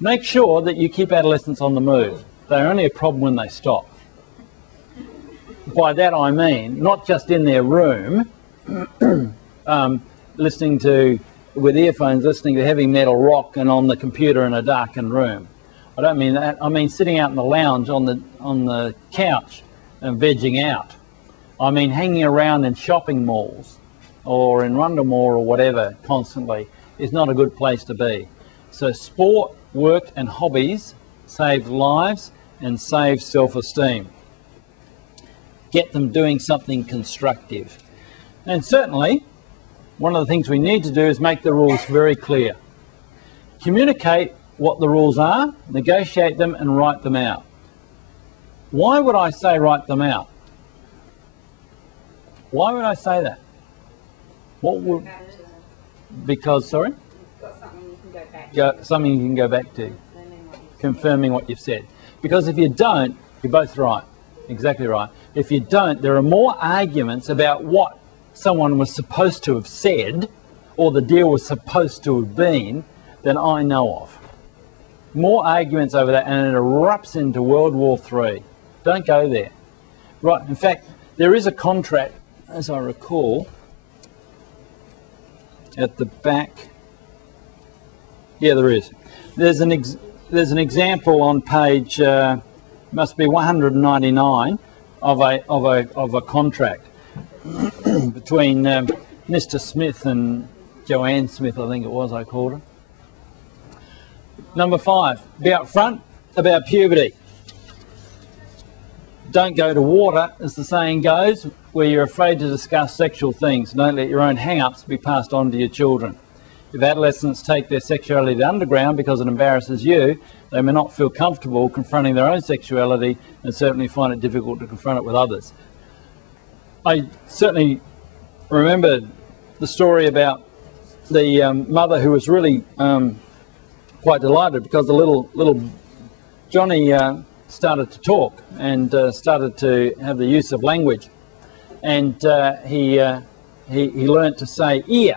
Make sure that you keep adolescents on the move. They're only a problem when they stop. By that I mean, not just in their room, listening to, with earphones, listening to heavy metal rock and on the computer in a darkened room. I don't mean that. I mean sitting out in the lounge on the couch and vegging out. I mean hanging around in shopping malls or in Rundle or whatever constantly is not a good place to be. So sport, work and hobbies save lives and save self-esteem. Get them doing something constructive. And certainly, one of the things we need to do is make the rules very clear. Communicate what the rules are, negotiate them and write them out. Why would I say write them out? Why would I say that? What would... Because, sorry? You've got something you can go back to. Something you can go back to. Confirming what you've said. Because if you don't, you're both right. Exactly right. If you don't, there are more arguments about what someone was supposed to have said or the deal was supposed to have been than I know of. More arguments over that, and it erupts into World War III. Don't go there. Right, in fact, there is a contract, as I recall, at the back. Yeah, there is. There's an example on page, must be 199 of a contract between Mr. Smith and Joanne Smith, I think it was, I called her. Number 5, be upfront about puberty. Don't go to water, as the saying goes, where you're afraid to discuss sexual things. Don't let your own hang-ups be passed on to your children. If adolescents take their sexuality to underground because it embarrasses you, they may not feel comfortable confronting their own sexuality and certainly find it difficult to confront it with others. I certainly remember the story about the mother who was really quite delighted because the little Johnny started to talk and started to have the use of language, and he learnt to say ear,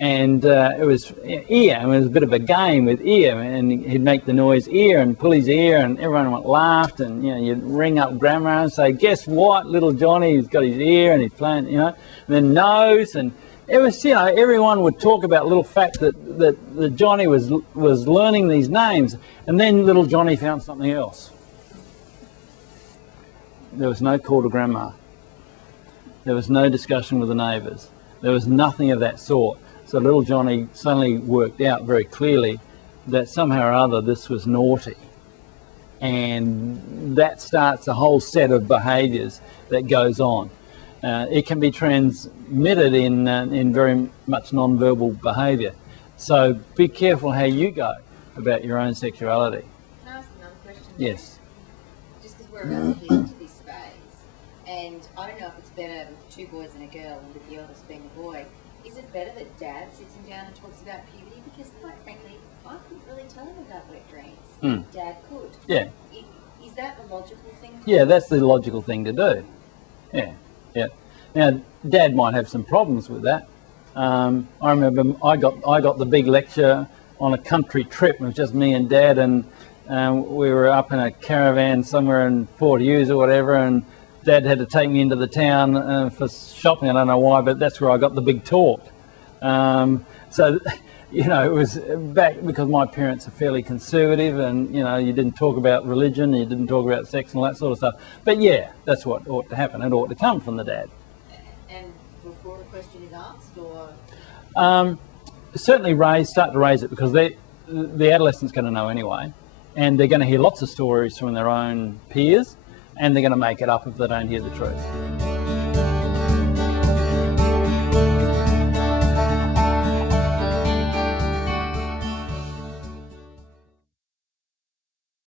and it was ear, and it was a bit of a game with ear, and he'd make the noise ear and pull his ear, and everyone laughed, and you'd ring up grandma and say, guess what, little Johnny's got his ear and he's playing, and then nose, and it was, everyone would talk about little fact that Johnny was learning these names, and then little Johnny found something else. There was no call to grandma. There was no discussion with the neighbours. There was nothing of that sort. So little Johnny suddenly worked out very clearly that somehow or other this was naughty. And that starts a whole set of behaviours that goes on. It can be transmitted in very much non-verbal behaviour. So be careful how you go about your own sexuality. Can I ask another question? Yes. Just because we're about to get into this phase, and I don't know if it's better with 2 boys and a girl and with the eldest being a boy, is it better that Dad sits him down and talks about puberty? Because quite frankly, I couldn't really tell him about wet dreams. Dad could. Yeah. Is that the logical thing to do? Yeah, that's the logical thing to do. Yeah, yeah. Now, Dad might have some problems with that. I remember I got the big lecture on a country trip. It was just me and Dad, and we were up in a caravan somewhere in Port Hughes or whatever, and Dad had to take me into the town for shopping. I don't know why, but that's where I got the big talk. So, it was back because my parents are fairly conservative, and, you didn't talk about religion, you didn't talk about sex and all that sort of stuff. But yeah, that's what ought to happen. It ought to come from the dad. And before the question is asked, or? Certainly start to raise it, because the adolescent's going to know anyway, and they're going to hear lots of stories from their own peers, and they're going to make it up if they don't hear the truth.